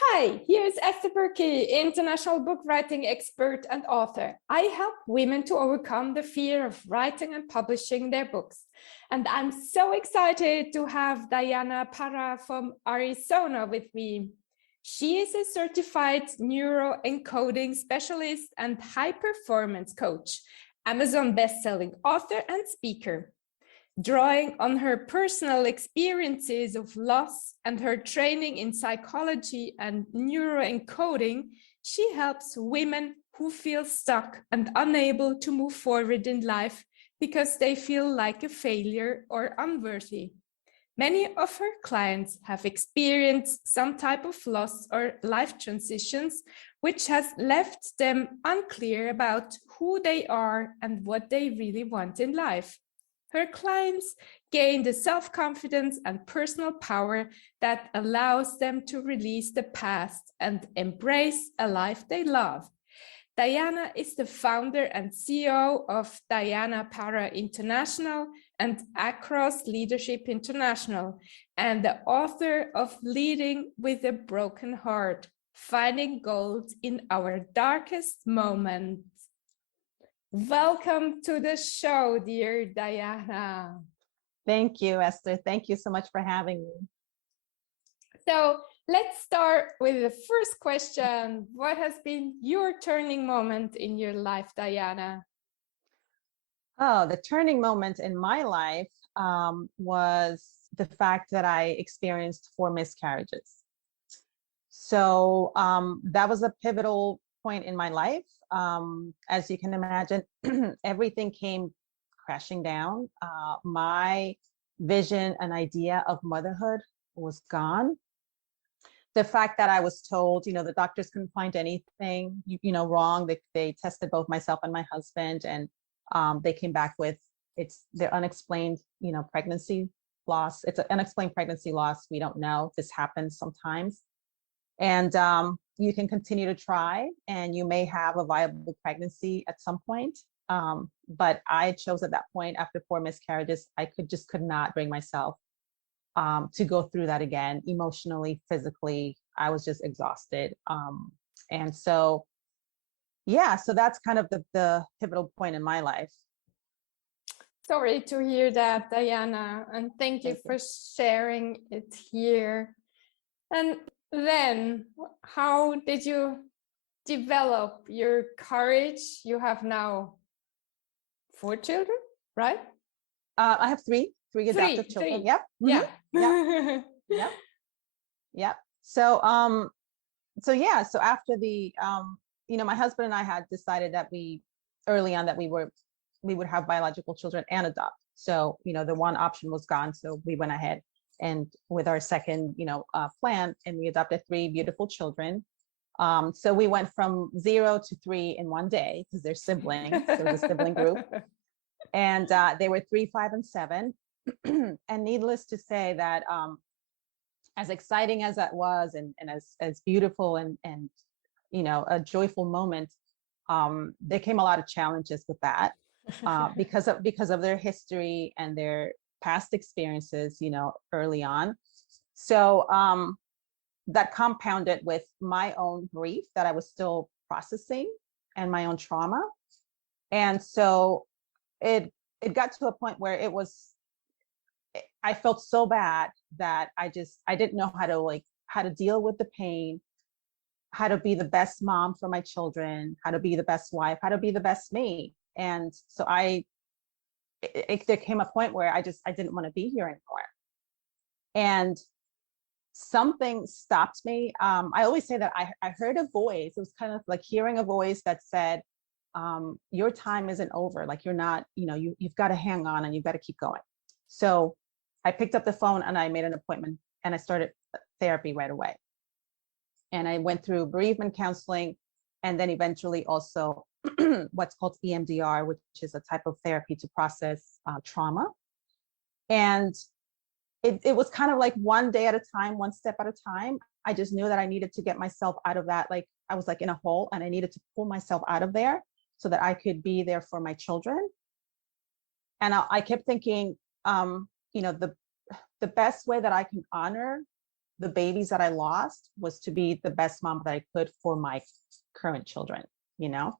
Hi, here's Esther Buerki, international book writing expert and author. I help women to overcome the fear of writing and publishing their books. And I'm so excited to have Diana Parra from Arizona with me. She is a certified neuroencoding specialist and high performance coach, Amazon bestselling author and speaker. Drawing on her personal experiences of loss and her training in psychology and neuroencoding, she helps women who feel stuck and unable to move forward in life because they feel like a failure or unworthy. Many of her clients have experienced some type of loss or life transitions, which has left them unclear about who they are and what they really want in life. Her clients gain the self-confidence and personal power that allows them to release the past and embrace a life they love. Diana is the founder and CEO of Diana Parra International and Across Leadership International, and the author of Leading with a Broken Heart, Finding Gold in Our Darkest Moments. Welcome to the show, dear Diana. Thank you, Esther. Thank you so much for having me. So let's start with the first question. What has been your turning moment in your life, Diana? Oh, the turning moment in my life was the fact that I experienced 4 miscarriages. So that was a pivotal point in my life. As you can imagine, everything came crashing down. My vision and idea of motherhood was gone. The fact that I was told, the doctors couldn't find anything, wrong. They tested both myself and my husband, and they came back with their unexplained, pregnancy loss. It's an unexplained pregnancy loss. We don't know. This happens sometimes. And you can continue to try, and you may have a viable pregnancy at some point. But I chose at that point, after 4 miscarriages, I could not bring myself to go through that again, emotionally, physically. I was just exhausted. And so, yeah, so that's kind of the pivotal point in my life. Sorry to hear that, Diana, and thank you for sharing it here. And then, how did you develop your courage? You have now 4 children, right? I have three adopted children. Yep. Yeah. Yep. Yep. Yep. So yeah. So after the my husband and I had decided that early on that we would have biological children and adopt. So the one option was gone. So we went ahead and with our second plan, and we adopted 3 beautiful children. So we went from 0 to 3 in one day because they're siblings. So it was a sibling group. And they were 3, 5, and 7. And needless to say that as exciting as that was, and as beautiful and a joyful moment, there came a lot of challenges with that because of their history and their past experiences, early on. So that compounded with my own grief that I was still processing and my own trauma. And so it got to a point where I felt so bad that I didn't know how to deal with the pain, how to be the best mom for my children, how to be the best wife, how to be the best me. And so there came a point where I didn't want to be here anymore. And something stopped me. I always say that I heard a voice. It was kind of like hearing a voice that said, your time isn't over. Like, you're not, you've got to hang on and you've got to keep going. So I picked up the phone and I made an appointment and I started therapy right away. And I went through bereavement counseling, and then eventually also what's called EMDR, which is a type of therapy to process trauma. And it was kind of like one day at a time, one step at a time. I just knew that I needed to get myself out of that. Like, I was like in a hole, and I needed to pull myself out of there so that I could be there for my children. And I kept thinking, the best way that I can honor the babies that I lost was to be the best mom that I could for my current children, you know?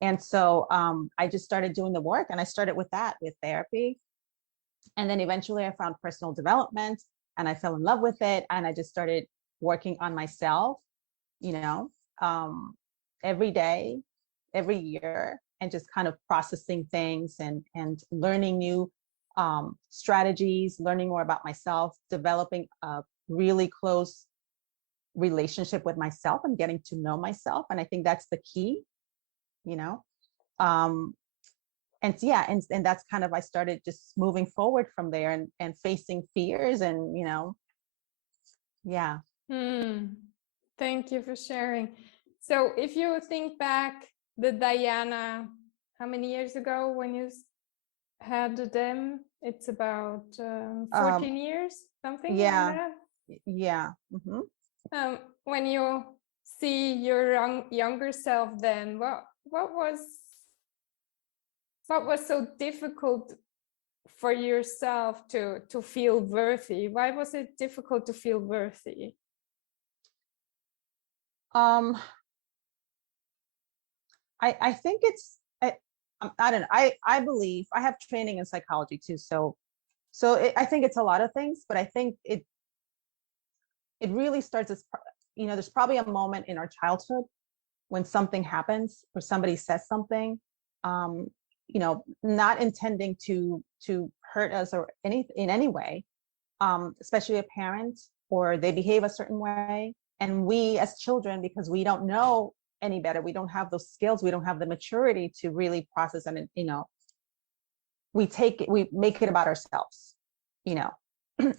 And so I just started doing the work, and I started with that, with therapy. And then eventually I found personal development, and I fell in love with it. And I just started working on myself, you know, every day, every year, and just kind of processing things and learning new strategies, learning more about myself, developing a really close relationship with myself and getting to know myself. And I think that's the key, you know. And yeah, and that's kind of, I started just moving forward from there, and facing fears, and you know, yeah. Thank you for sharing. So if you think back, the Diana, how many years ago when you had them? It's about 14 years, something Yeah. like that. Yeah. Mm-hmm. When you see your younger self, then what was so difficult for yourself to feel worthy? Why was it difficult to feel worthy? I think it's, I don't know. I believe, I have training in psychology too. So I think it's a lot of things, but I think it really starts as, you know, there's probably a moment in our childhood when something happens or somebody says something, you know, not intending to hurt us or in any way, especially a parent, or they behave a certain way. And we as children, because we don't know any better, we don't have those skills, we don't have the maturity to really process, and you know, we make it about ourselves, you know.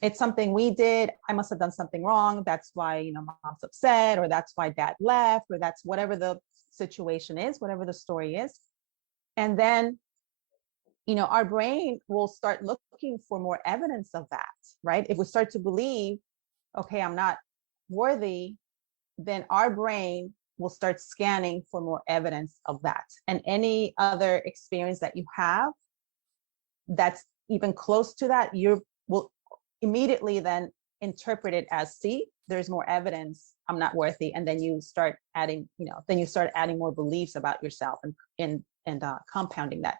It's something we did, I must have done something wrong, that's why, you know, mom's upset, or that's why dad left, or that's whatever the situation is, whatever the story is. And then, you know, our brain will start looking for more evidence of that, right? If we start to believe, okay, I'm not worthy, then our brain will start scanning for more evidence of that. And any other experience that you have that's even close to that, you will immediately then interpret it as, see, there's more evidence, I'm not worthy. And then you start adding, you know, then you start adding more beliefs about yourself, and compounding that.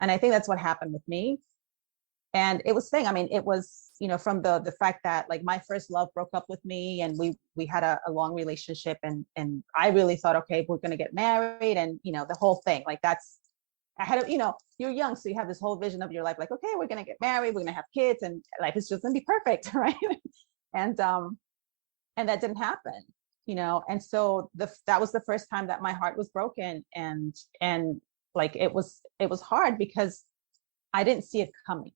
And I think that's what happened with me. And it was I mean, it was, you know, from the fact that, like, my first love broke up with me, and we had a long relationship, and I really thought, okay, we're going to get married, and, you know, the whole thing, like, that's, I had, you know, you're young, so you have this whole vision of your life, like, okay, we're going to get married, we're going to have kids, and life is just going to be perfect, right? And that didn't happen, you know. And so that was the first time that my heart was broken, and like, it was hard because I didn't see it coming,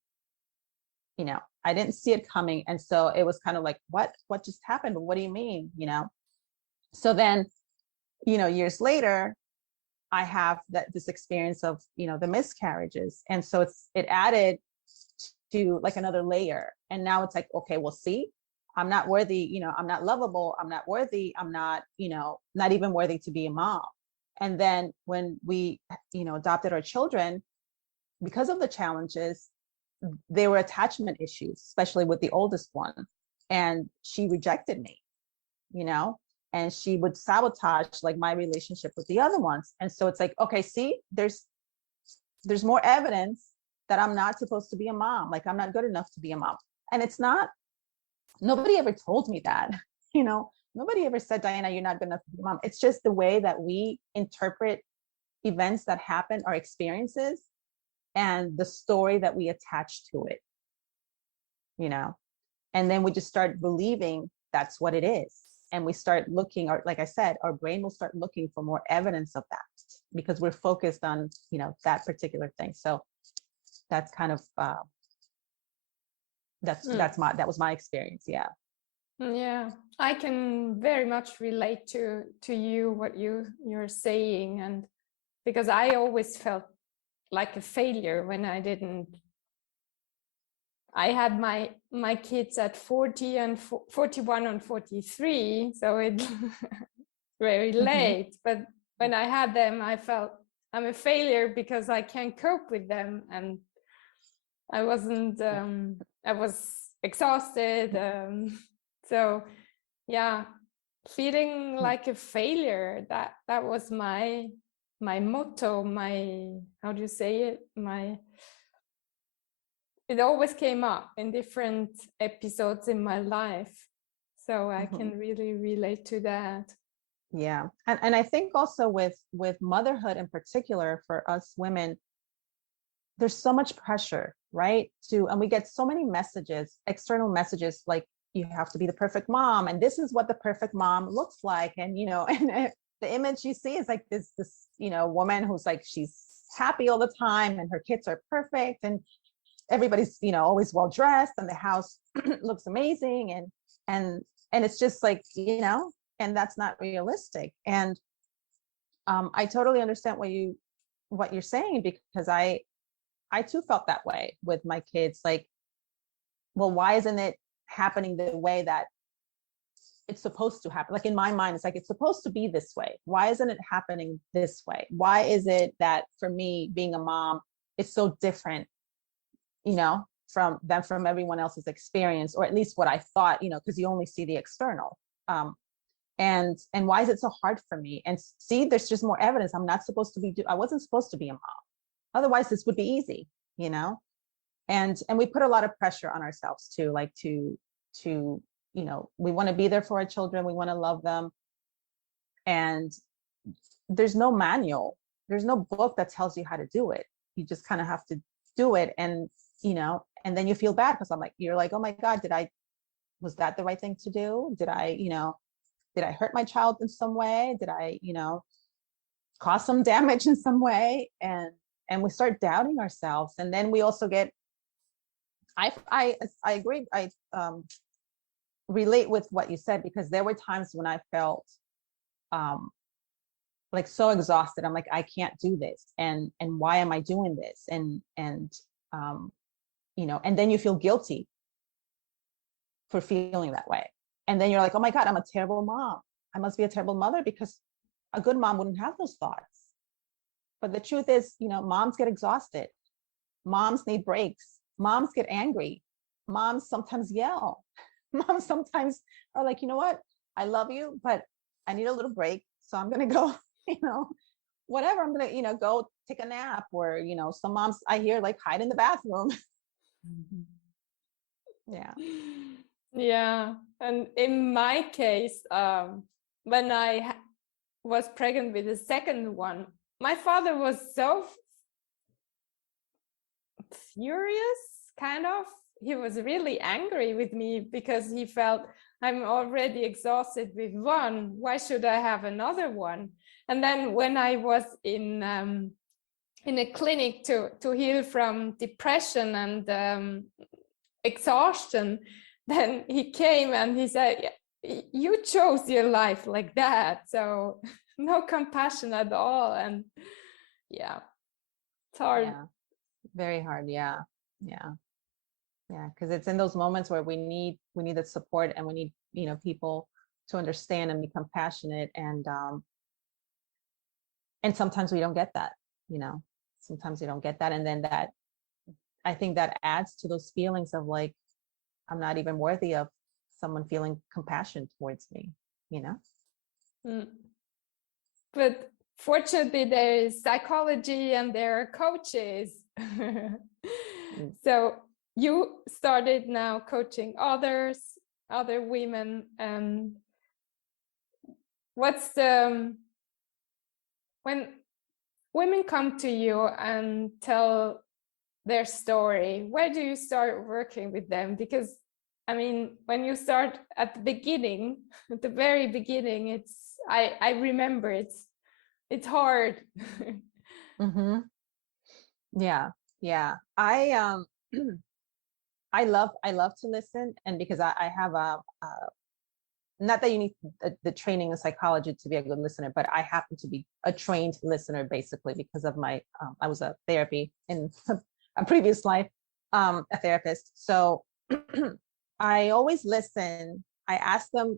you know. I didn't see it coming. And so it was kind of like, what just happened? What do you mean, you know? So then, you know, years later, I have this experience of, you know, the miscarriages. And so it added to, like, another layer. And now it's like, okay, well, see, I'm not worthy, you know, I'm not lovable, I'm not worthy, I'm not, you know, not even worthy to be a mom. And then when we, you know, adopted our children, because of the challenges, there were attachment issues, especially with the oldest one. And she rejected me, you know, and she would sabotage, like, my relationship with the other ones. And so it's like, okay, see, there's more evidence that I'm not supposed to be a mom. Like, I'm not good enough to be a mom. And it's not, nobody ever told me that, you know, nobody ever said, Diana, you're not good enough to be a mom. It's just the way that we interpret events that happen, our experiences, and the story that we attach to it, you know. And then we just start believing that's what it is. And we start looking, or like I said, our brain will start looking for more evidence of that, because we're focused on, you know, that particular thing. So that's kind of, that was my experience. Yeah. Yeah, I can very much relate to you, what you're saying. And because I always felt like a failure when I had my kids at 40 and 41 and 43, so it's very late. But when I had them, I felt I'm a failure because I can't cope with them, and I wasn't. I was exhausted. So yeah, feeling like a failure, that was my motto, my, how do you say it, it always came up in different episodes in my life, so I can really relate to that. Yeah. And I think also with motherhood in particular for us women, there's so much pressure, right? And we get so many messages, external messages, like you have to be the perfect mom, and this is what the perfect mom looks like. And, and the image you see is like this, woman who's like, she's happy all the time and her kids are perfect and everybody's, always well dressed and the house looks amazing. And it's just like, and that's not realistic. And I totally understand what you're saying, because I too felt that way with my kids. Like, well, why isn't it happening the way that it's supposed to happen? Like in my mind, it's like, it's supposed to be this way. Why isn't it happening this way? Why is it that for me being a mom, it's so different, from everyone else's experience, or at least what I thought, because you only see the external. And why is it so hard for me? And see, there's just more evidence. I wasn't supposed to be a mom. Otherwise this would be easy, and we put a lot of pressure on ourselves too, like to we want to be there for our children, we want to love them, and there's no manual, there's no book that tells you how to do it. You just kind of have to do it. And and then you feel bad because you're like, oh my God, was that the right thing to do? Did I hurt my child in some way? Did I cause some damage in some way? And we start doubting ourselves. And then we also get, I agree. I relate with what you said, because there were times when I felt like so exhausted. I'm like, I can't do this. And why am I doing this? And and then you feel guilty for feeling that way. And then you're like, oh my God, I'm a terrible mom. I must be a terrible mother, because a good mom wouldn't have those thoughts. But the truth is, moms get exhausted. Moms need breaks. Moms get angry. Moms sometimes yell. Moms sometimes are like, you know what? I love you, but I need a little break. So I'm going to go, whatever. I'm going to, go take a nap, or, some moms I hear like hide in the bathroom. Yeah. Yeah. And in my case, when I was pregnant with the second one, my father was so furious, kind of. He was really angry with me because he felt, I'm already exhausted with one. Why should I have another one? And then when I was in a clinic to heal from depression and exhaustion, then he came and he said, you chose your life like that, so no compassion at all. And yeah, it's hard. Yeah, very hard. Yeah. Because it's in those moments where we need the support, and we need people to understand and be compassionate, and sometimes we don't get that. Sometimes we don't get that, and then that, I think that adds to those feelings of like, I'm not even worthy of someone feeling compassion towards me. But fortunately, there is psychology and there are coaches. So you started now coaching other women. And what's when women come to you and tell their story, where do you start working with them? Because I mean, when you start at the beginning, at the very beginning, I remember it's hard. Mm-hmm. Yeah. I love to listen, and because I have not that you need the training in psychology to be a good listener, but I happen to be a trained listener, basically because of my I was a therapy in a previous life, a therapist. So I always listen. I ask them,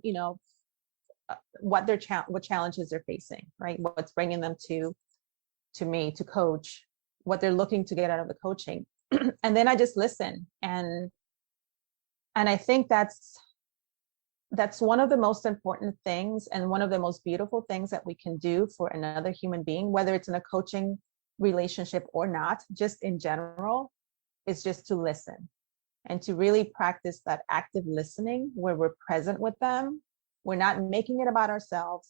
what what challenges they're facing, right? What's bringing them to me to coach, what they're looking to get out of the coaching. And then I just listen. And I think that's that's one of the most important things and one of the most beautiful things that we can do for another human being, whether it's in a coaching relationship or not, just in general, is just to listen and to really practice that active listening where we're present with them. We're not making it about ourselves.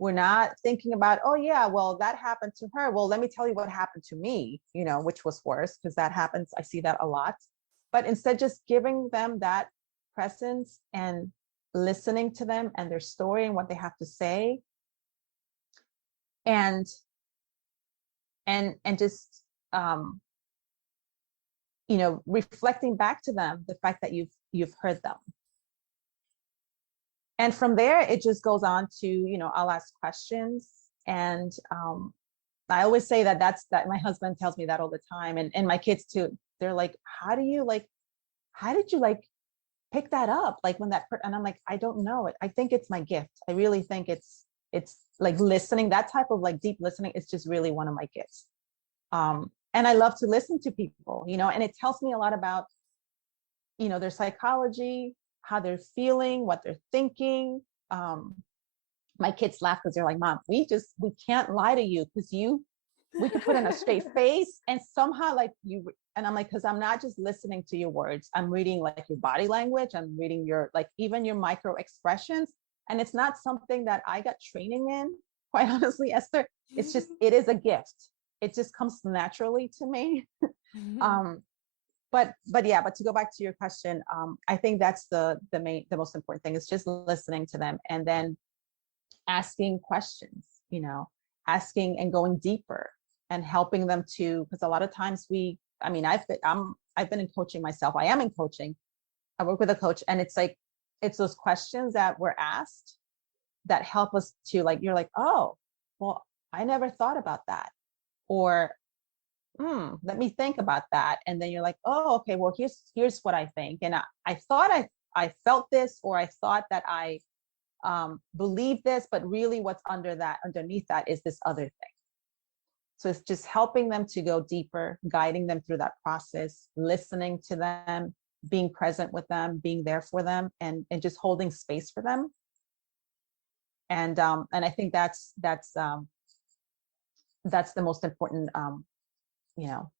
We're not thinking about, oh yeah, well, that happened to her. Well, let me tell you what happened to me, which was worse, because that happens. I see that a lot. But instead, just giving them that presence and listening to them and their story and what they have to say, and just reflecting back to them the fact that you've heard them. And from there, it just goes on to, I'll ask questions. And I always say that my husband tells me that all the time. And my kids too, they're like, how did you pick that up? Like when and I'm like, I don't know it. I think it's my gift. I really think it's like listening, that type of like deep listening is just really one of my gifts. And I love to listen to people, and it tells me a lot about, their psychology, how they're feeling, what they're thinking. My kids laugh because they're like, Mom, we can't lie to you because we could put in a straight face and somehow and I'm like, because I'm not just listening to your words. I'm reading like your body language. I'm reading your, like even your micro expressions. And it's not something that I got training in, quite honestly, Esther. It's just, it is a gift. It just comes naturally to me. But to go back to your question, I think that's the most important thing is just listening to them and then asking questions, asking and going deeper and helping them to, because a lot of times I've been in coaching myself. I am in coaching. I work with a coach, and it's like, it's those questions that were asked that help us to you're like, oh, well, I never thought about that. Or, let me think about that. And then you're like, oh, okay, well, here's what I think. And I thought I felt this, or I thought that I believe this, but really what's underneath that is this other thing. So it's just helping them to go deeper, guiding them through that process, listening to them, being present with them, being there for them, and just holding space for them. And I think that's the most important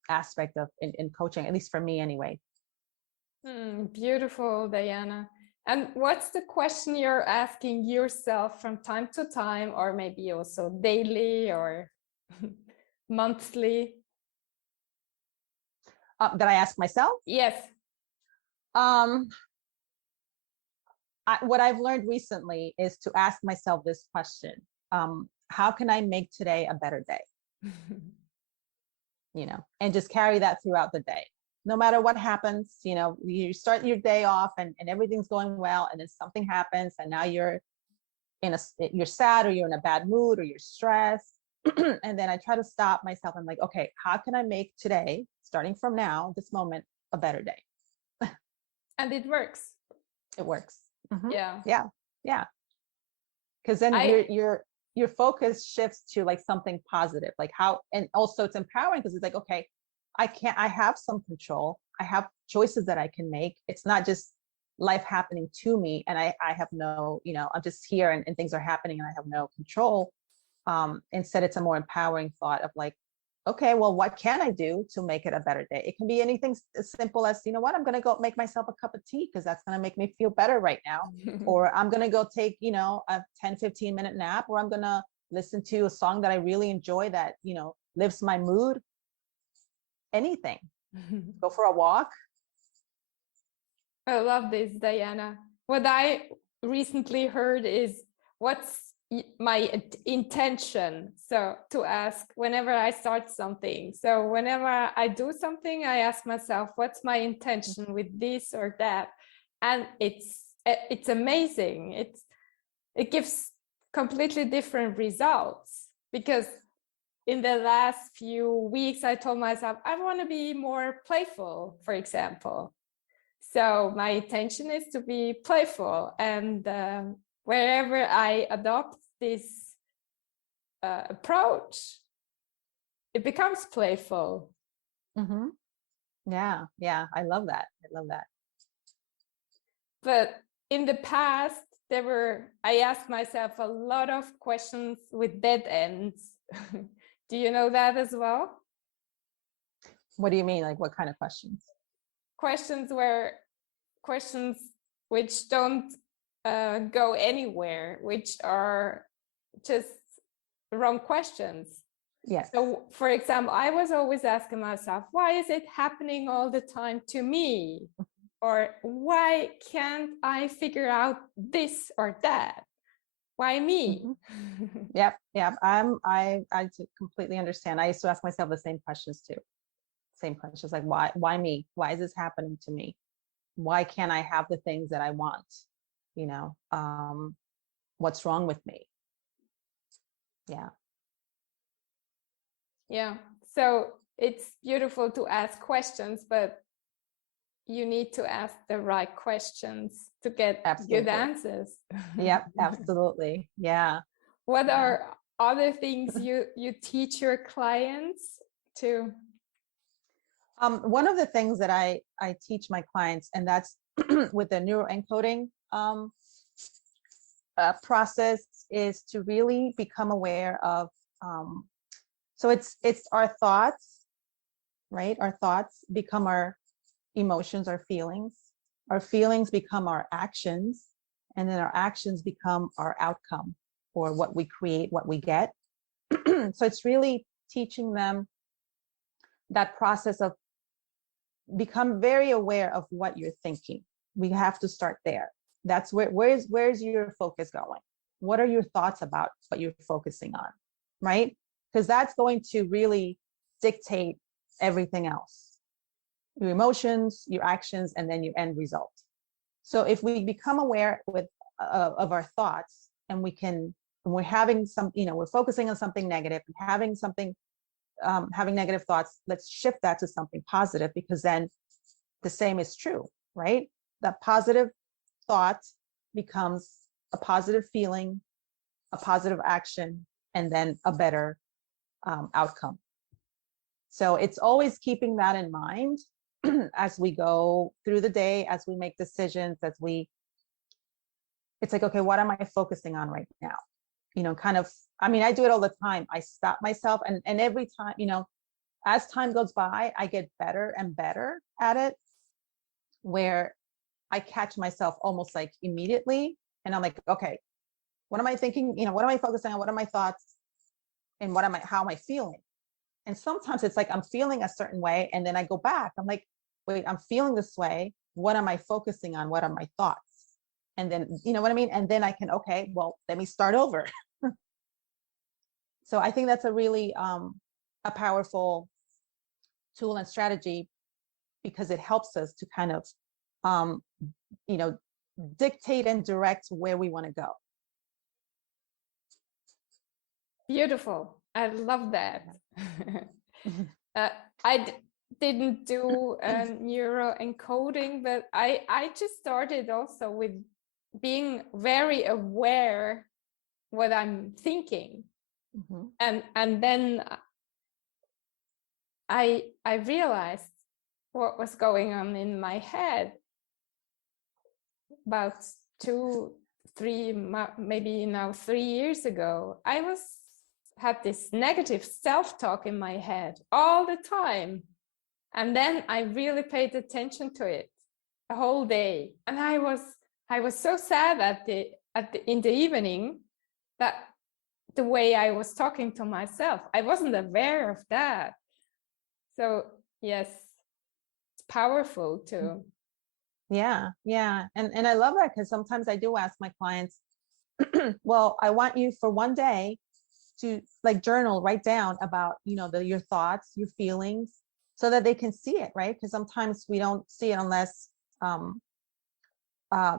aspect of in coaching, at least for me anyway. Beautiful, Diana. And what's the question you're asking yourself from time to time, or maybe also daily or monthly? That I ask myself? Yes. What I've learned recently is to ask myself this question: how can I make today a better day? And just carry that throughout the day. No matter what happens, you start your day off and everything's going well, and then something happens, and now you're sad, or you're in a bad mood, or you're stressed. And then I try to stop myself. I'm like, okay, how can I make today, starting from now, this moment, a better day? And it works. It works. Mm-hmm. Yeah. Because then your focus shifts to like something positive, and also it's empowering because it's like, okay, I have some control. I have choices that I can make. It's not just life happening to me and I have no, I'm just here and things are happening and I have no control. Instead, it's a more empowering thought of like, okay, well, what can I do to make it a better day? It can be anything as simple as, you know what, I'm going to go make myself a cup of tea because that's going to make me feel better right now. Or I'm going to go take, a 10, 15 minute nap, or I'm going to listen to a song that I really enjoy that, lifts my mood. Anything. Go for a walk. I love this, Diana. What I recently heard is, what's my intention? So to ask whenever I start something. So whenever I do something, I ask myself, what's my intention with this or that? And it's amazing. It gives completely different results, because in the last few weeks, I told myself, I want to be more playful, for example. So my intention is to be playful. And wherever I adopt this approach, it becomes playful. Mm-hmm. Yeah. I love that. But in the past, I asked myself a lot of questions with dead ends. Do you know that as well? What do you mean? Like what kind of questions? Questions which don't go anywhere, which are just wrong questions. Yes. So, for example, I was always asking myself, why is it happening all the time to me? Or why can't I figure out this or that? Why me? Mm-hmm. Yep. I completely understand. I used to ask myself the same questions too. Same questions like why me? Why is this happening to me? Why can't I have the things that I want? You know, what's wrong with me? Yeah. Yeah. So it's beautiful to ask questions, but you need to ask the right questions to get Absolutely. good answers. Yep, absolutely. Yeah. What are other things you teach your clients to? One of the things that I teach my clients, and that's with the neuroencoding process, is to really become aware of. So it's our thoughts, right? Our thoughts become our emotions, our feelings. Our feelings become our actions, and then our actions become our outcome, or what we create, what we get. So it's really teaching them that process of become very aware of what you're thinking. We have to start there. That's where's your focus going? What are your thoughts about what you're focusing on, right? Because that's going to really dictate everything else, your emotions, your actions, and then your end result. So if we become aware of our thoughts, and we're having some, we're focusing on something negative and having negative thoughts, let's shift that to something positive, because then the same is true, right? That positive thought becomes a positive feeling, a positive action, and then a better outcome. So it's always keeping that in mind as we go through the day, as we make decisions, it's like, okay, what am I focusing on right now? I do it all the time. I stop myself, and every time, as time goes by, I get better and better at it, where I catch myself almost like immediately. And I'm like, okay, what am I thinking? What am I focusing on? What are my thoughts? And how am I feeling? And sometimes it's like I'm feeling a certain way, and then I go back. I'm like, wait, I'm feeling this way. What am I focusing on? What are my thoughts? And then, you know what I mean? And then I can, okay, well, let me start over. So I think that's a really a powerful tool and strategy, because it helps us to kind of, dictate and direct where we want to go. Beautiful. I love that. I didn't do neuro encoding, but I just started also with being very aware what I'm thinking. Mm-hmm. And then I realized what was going on in my head about 3 years ago. I had this negative self-talk in my head all the time. And then I really paid attention to it the whole day. And I was so sad in the evening, that the way I was talking to myself, I wasn't aware of that. So yes, it's powerful too. Yeah. And I love that, because sometimes I do ask my clients, well, I want you for one day to like journal, write down about, your thoughts, your feelings, so that they can see it, right? Because sometimes we don't see it unless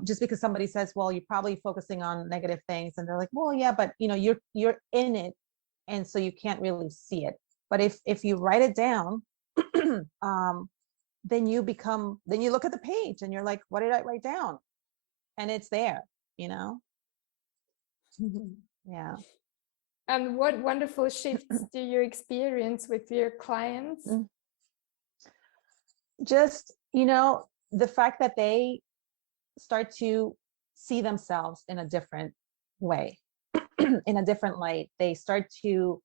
just because somebody says, well, you're probably focusing on negative things, and they're like, well, yeah, but you're in it, and so you can't really see it. But if you write it down, then you look at the page and you're like, what did I write down? And it's there. Yeah. And what wonderful shifts do you experience with your clients? Just, the fact that they start to see themselves in a different way, in a different light. They start to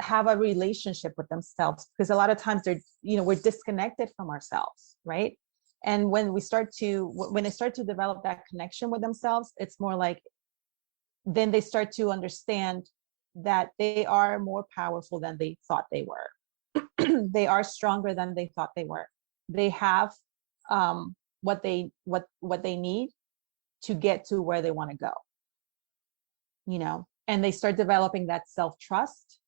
have a relationship with themselves, because a lot of times we're disconnected from ourselves, right? And when they start to develop that connection with themselves, it's more like, then they start to understand that they are more powerful than they thought they were. They are stronger than they thought they were. They have what they need to get to where they want to go, and they start developing that self-trust,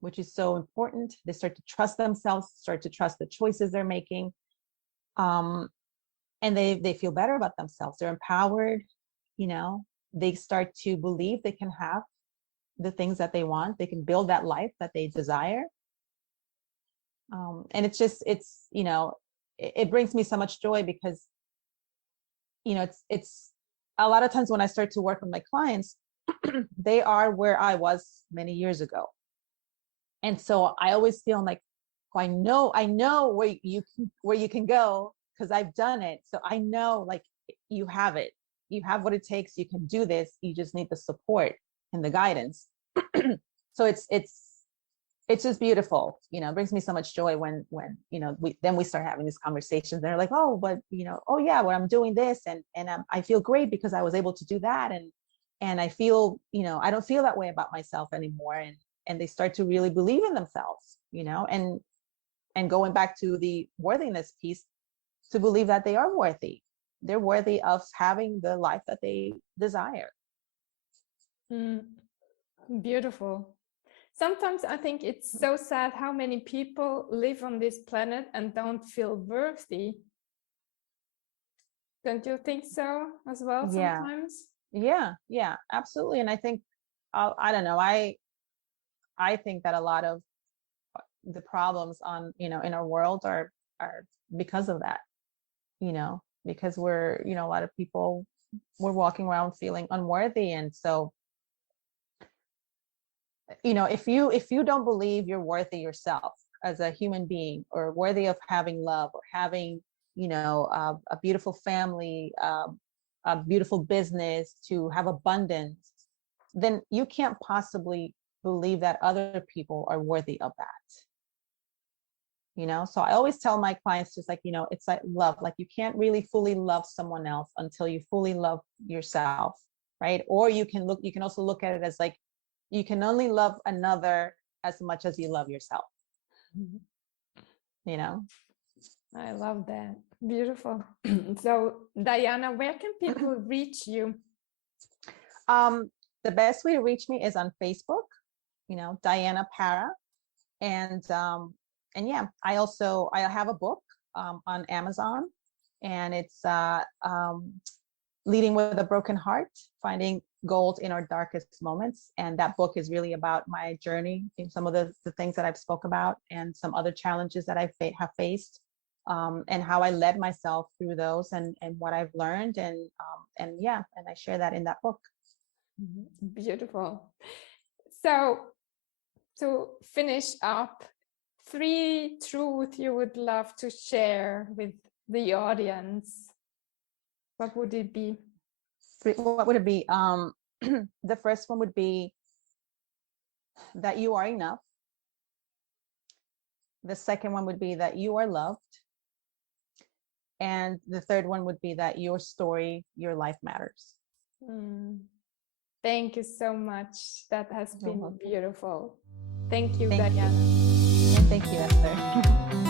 which is so important. They start to trust themselves, start to trust the choices they're making, and they feel better about themselves. They're empowered. They start to believe they can have the things that they want. They can build that life that they desire. And it brings me so much joy, because it's a lot of times when I start to work with my clients, they are where I was many years ago. And so I always feel like, I know where you can go, because I've done it. So I know, like, you have it. You have what it takes. You can do this. You just need the support and the guidance. So it's just beautiful. It brings me so much joy when we start having these conversations. They're like, oh, but oh yeah, well, I'm doing this, and I feel great because I was able to do that, and I feel, I don't feel that way about myself anymore, and they start to really believe in themselves, and going back to the worthiness piece, to believe that they are worthy. They're worthy of having the life that they desire. Beautiful. Sometimes I think it's so sad how many people live on this planet and don't feel worthy. Don't you think so as well sometimes? Yeah, absolutely. And I think, I don't know, I think that a lot of the problems in our world are because of that, because we're, a lot of people, we're walking around feeling unworthy. And so, if you don't believe you're worthy yourself as a human being, or worthy of having love, or having, a beautiful family, a beautiful business, to have abundance, then you can't possibly believe that other people are worthy of that. So I always tell my clients, just like, it's like love. Like, you can't really fully love someone else until you fully love yourself, right? Or you can also look at it as like, you can only love another as much as you love yourself. I love that. Beautiful. So, Diana, where can people reach you? The best way to reach me is on Facebook, Diana Parra. And yeah, I have a book on Amazon, and it's Leading with a Broken Heart, Finding Gold in Our Darkest Moments. And that book is really about my journey, in some of the things that I've spoke about, and some other challenges that I have faced, and how I led myself through those, and what I've learned. And I share that in that book. Beautiful. So, to finish up, 3 truths you would love to share with the audience. What would it be? What would it be? The first one would be that you are enough. The second one would be that you are loved. And the third one would be that your story, your life matters. Thank you so much. That has been beautiful. Thank you, Diana. And thank you, Esther.